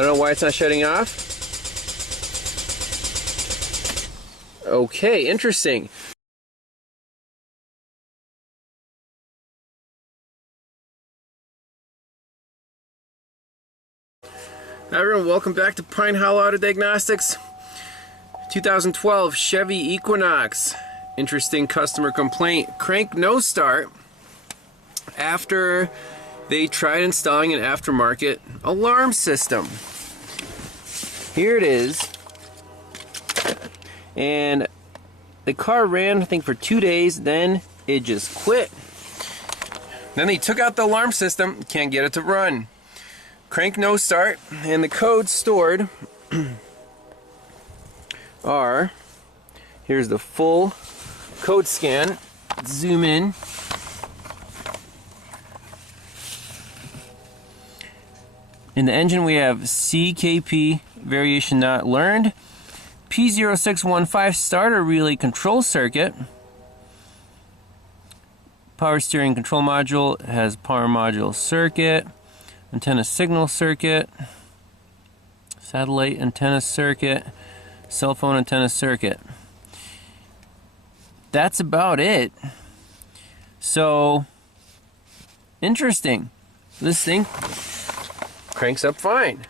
don't know why it's not shutting off. Okay, interesting. Hi everyone, welcome back to Pine Hollow Auto Diagnostics. 2012 Chevy Equinox. Interesting customer complaint. Crank no start after they tried installing an aftermarket alarm system. Here it is. And the car ran, I think, for 2 days, then it just quit. Then they took out the alarm system, can't get it to run. Crank no start, and the codes stored are, here's the full code scan. Zoom in. In the engine we have CKP variation not learned, P0615 starter relay control circuit, power steering control module has power module circuit, antenna signal circuit, satellite antenna circuit, cell phone antenna circuit. That's about it. So, interesting. This thing cranks up fine.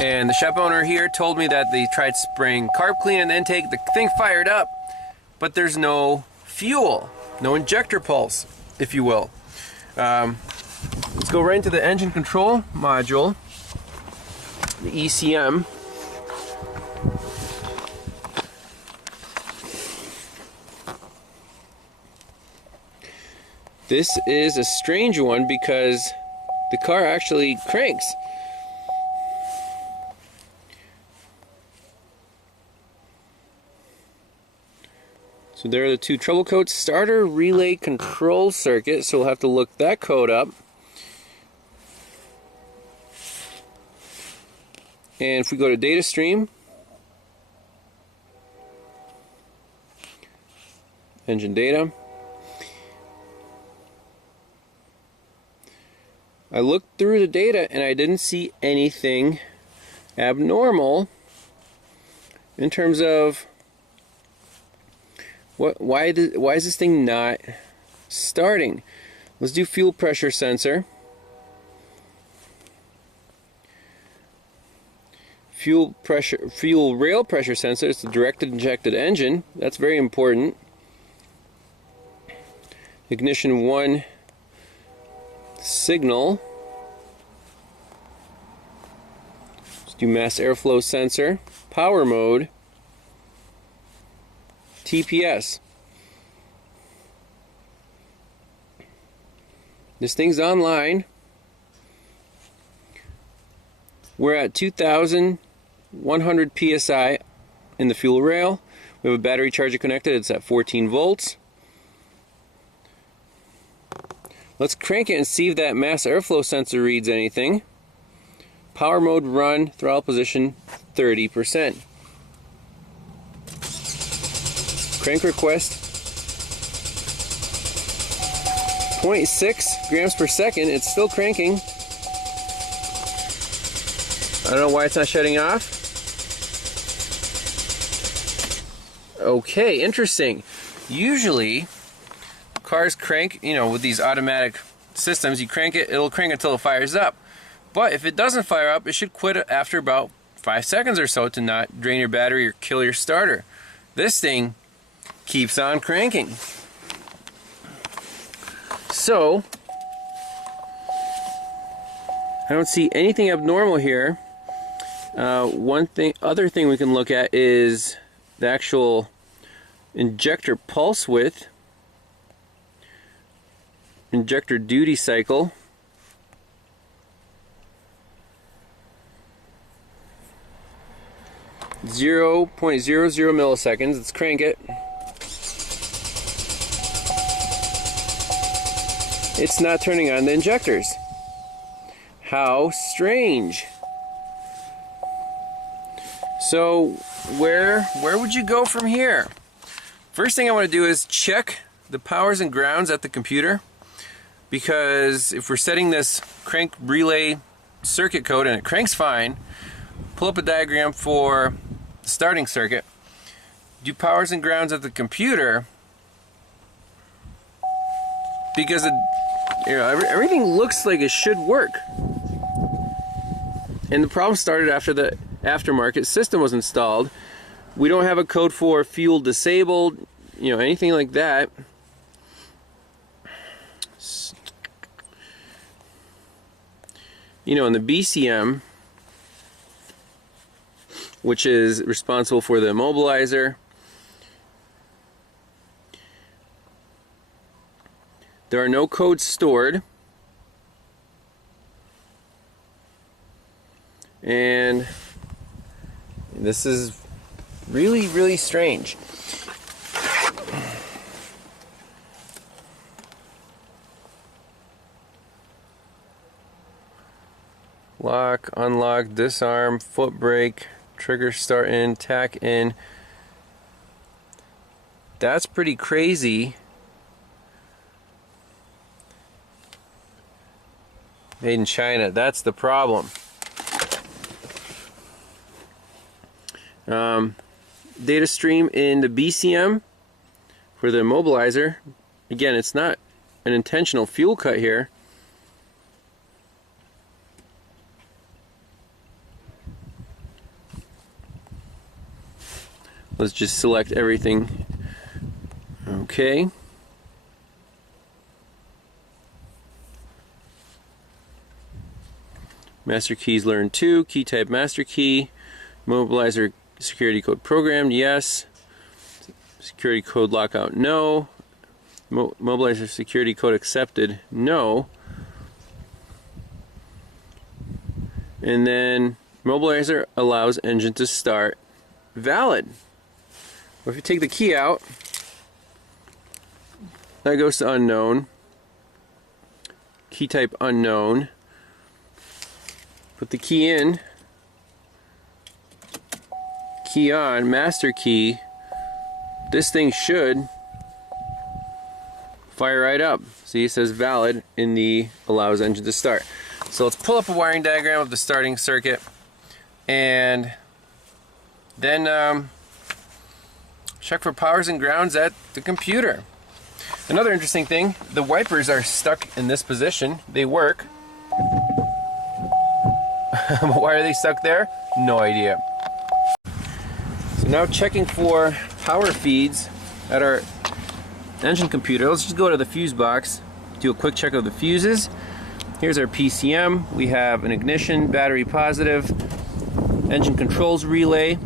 And the shop owner here told me that they tried spraying carb clean in the intake. The thing fired up, but there's no fuel, no injector pulse, if you will. Let's go right into the engine control module, the ECM. This is a strange one because the car actually cranks. So there are the two trouble codes. Starter relay control circuit, so we'll have to look that code up. And if we go to data stream, engine data, I looked through the data and I didn't see anything abnormal in terms of why is this thing not starting. Let's do fuel pressure sensor. Fuel rail pressure sensor. It's the directed injected engine. That's very important. Ignition 1 signal. Let's do mass airflow sensor. Power mode. TPS. This thing's online. We're at 2,100 psi in the fuel rail. We have a battery charger connected. It's at 14 volts. Let's crank it and see if that mass airflow sensor reads anything. Power mode run, throttle position 30%. Crank request 0.6 grams per second. It's still cranking. I don't know why it's not shutting off. Okay, interesting. Usually cars crank, you know, with these automatic systems, you crank it, it'll crank until it fires up. But if it doesn't fire up, it should quit after about 5 seconds or so to not drain your battery or kill your starter. This thing keeps on cranking. So, I don't see anything abnormal here. Other thing we can look at is the actual injector pulse width, injector duty cycle. .00 milliseconds. Let's crank it. It's not turning on the injectors. How strange. So where would you go from here? First thing I want to do is check the powers and grounds at the computer. because if we're setting this crank relay circuit code and it cranks fine, pull up a diagram for the starting circuit, do powers and grounds at the computer, because it, everything looks like it should work. And the problem started after the aftermarket system was installed. We don't have a code for fuel disabled, anything like that. In the BCM, which is responsible for the immobilizer, there are no codes stored, and this is really, really strange. Lock, unlock, disarm, foot brake, trigger start in, tack in. That's pretty crazy. Made in China, that's the problem. Data stream in the BCM for the immobilizer. Again, it's not an intentional fuel cut here. Let's just select everything. Okay. Master keys learned 2, key type master key, immobilizer security code programmed, yes. Security code lockout, no. Immobilizer security code accepted, no. And then immobilizer allows engine to start, valid. Well, if you take the key out, that goes to unknown. Key type unknown. Put the key in. Key on, master key. This thing should fire right up. See, it says valid in the allows engine to start. So let's pull up a wiring diagram of the starting circuit, and then check for powers and grounds at the computer. Another interesting thing, the wipers are stuck in this position. They work. Why are they stuck there? No idea. So now checking for power feeds at our engine computer. Let's just go to the fuse box, do a quick check of the fuses. Here's our PCM. We have an ignition, battery positive, engine controls relay.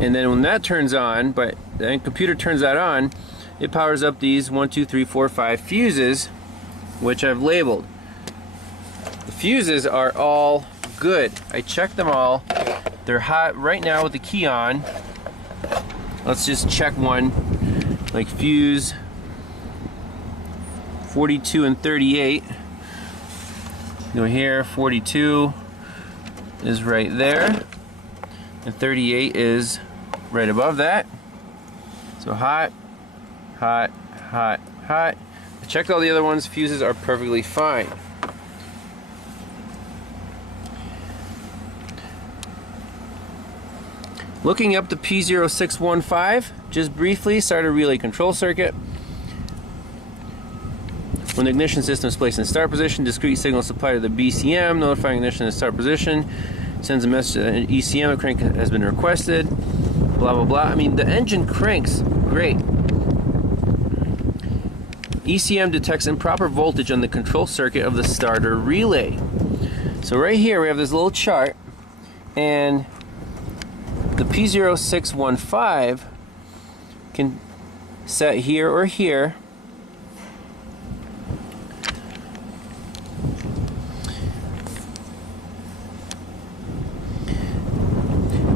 And then when that turns on, but the computer turns that on, it powers up these 1, 2, 3, 4, 5 fuses, which I've labeled. The fuses are all good. I checked them all. They're hot right now with the key on. Let's just check one, like fuse 42 and 38. Go here, 42 is right there, and 38 is right above that. So hot, hot, hot, hot. I checked all the other ones. Fuses are perfectly fine. Looking up the P0615, just briefly, start a relay control circuit. When the ignition system is placed in start position, discrete signal supplied to the BCM, notifying ignition in start position, sends a message to ECM, a crank has been requested, blah, blah, blah. I mean, the engine cranks great. ECM detects improper voltage on the control circuit of the starter relay. So right here we have this little chart, and the P0615 can set here or here.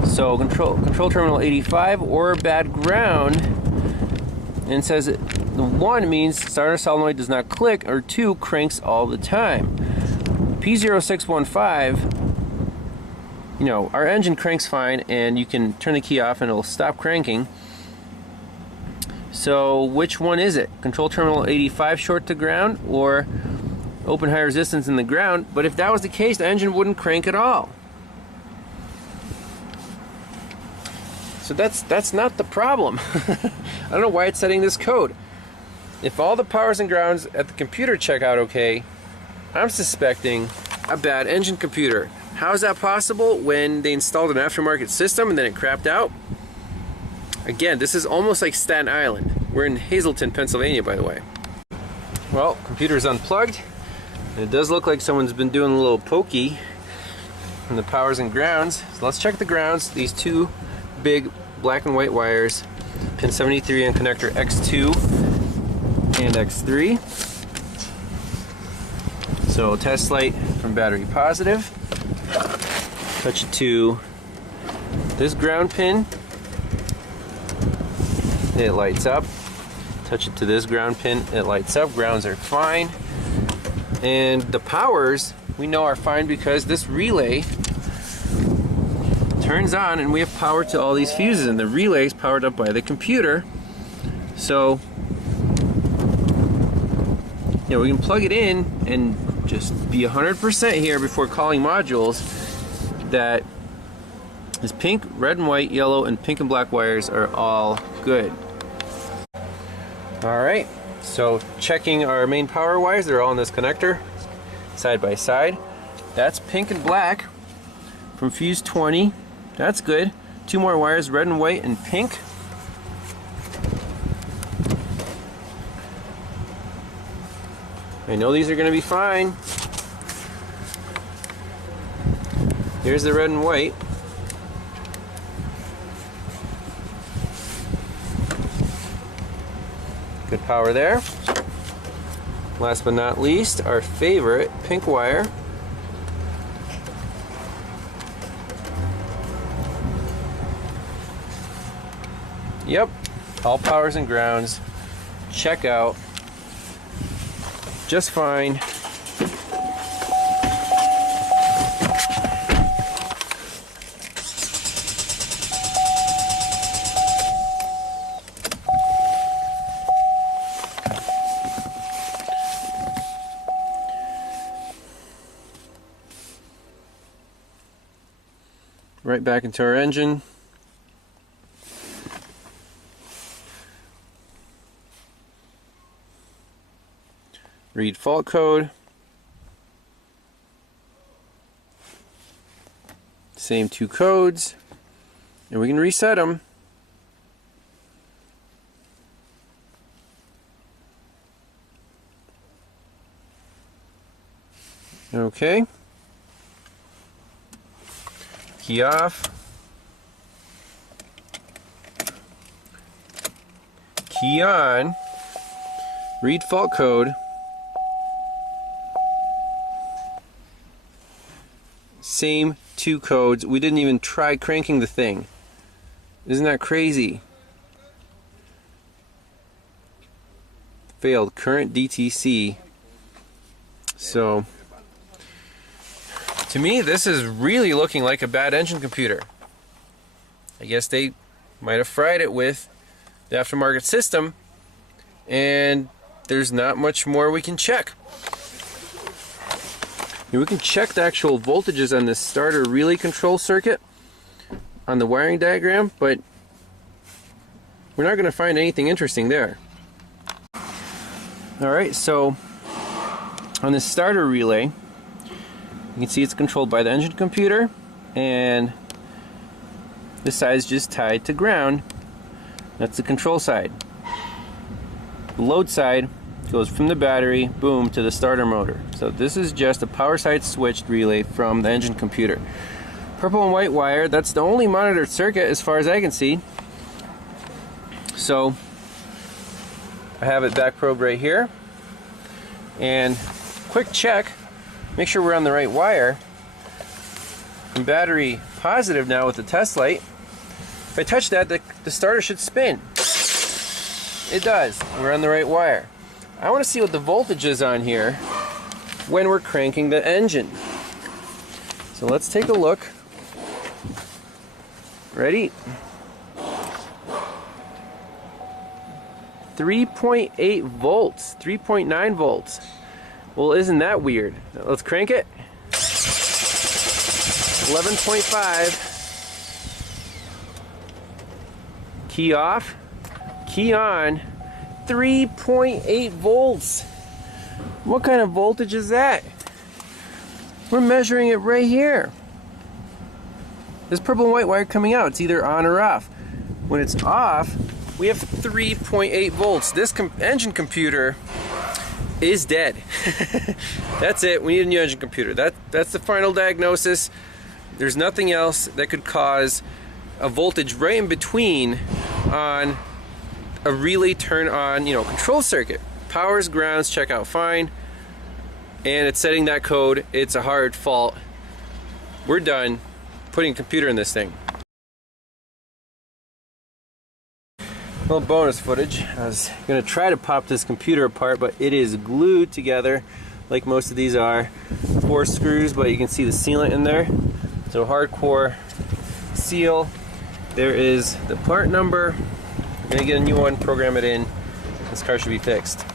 So control terminal 85 or bad ground, and it says the 1 means starter solenoid does not click, or 2 cranks all the time. P0615, our engine cranks fine, and you can turn the key off and it'll stop cranking. So which one is it? Control terminal 85 short to ground or open high resistance in the ground? But if that was the case, the engine wouldn't crank at all. So that's not the problem. I don't know why it's setting this code. If all the powers and grounds at the computer check out okay, I'm suspecting a bad engine computer. How is that possible when they installed an aftermarket system and then it crapped out? Again, this is almost like Staten Island. We're in Hazleton, Pennsylvania, by the way. Well, computer's unplugged. And it does look like someone's been doing a little pokey in the powers and grounds. So let's check the grounds. These two big black and white wires, pin 73 on connector X2 and X3. So test light from battery positive. Touch it to this ground pin. It lights up. Touch it to this ground pin. It lights up. Grounds are fine. And the powers we know are fine because this relay turns on and we have power to all these fuses, and the relay is powered up by the computer. So yeah, we can plug it in and just be 100% here before calling modules that this pink, red and white, yellow, and pink and black wires are all good. Alright, so checking our main power wires, they're all in this connector, side by side. That's pink and black from fuse 20. That's good. Two more wires, red and white and pink. I know these are going to be fine. Here's the red and white. Good power there. Last but not least, our favorite pink wire. Yep, all powers and grounds check out just fine. Right back into our engine. Read fault code. Same two codes. And we can reset them. Okay. Key off. Key on. Read fault code. Same two codes. We didn't even try cranking the thing. Isn't that crazy? Failed. Current DTC. So, to me, this is really looking like a bad engine computer. I guess they might have fried it with the aftermarket system, and there's not much more we can check. We can check the actual voltages on this starter relay control circuit on the wiring diagram, but we're not going to find anything interesting there. Alright, so on this starter relay, you can see it's controlled by the engine computer, and this side is just tied to ground. That's the control side. The load side goes from the battery, boom, to the starter motor. So this is just a power side switched relay from the engine computer. Purple and white wire, that's the only monitored circuit as far as I can see. So I have it back probed right here. And quick check, make sure we're on the right wire. And battery positive now with the test light. If I touch that, the starter should spin. It does. We're on the right wire. I want to see what the voltage is on here when we're cranking the engine. So let's take a look. Ready? 3.8 volts, 3.9 volts. Well, isn't that weird? Let's crank it. 11.5. Key off, key on. 3.8 volts. What kind of voltage is that? We're measuring it right here. This purple and white wire coming out, it's either on or off. When it's off, we have 3.8 volts. This engine computer is dead. That's it. We need a new engine computer. That's the final diagnosis. There's nothing else that could cause a voltage right in between on a relay turn on, control circuit. Powers, grounds, check out fine. And it's setting that code. It's a hard fault. We're done putting a computer in this thing. Well, bonus footage. I was gonna try to pop this computer apart, but it is glued together like most of these are. 4 screws, but you can see the sealant in there. So hardcore seal. There is the part number. I'm gonna get a new one, program it in. This car should be fixed.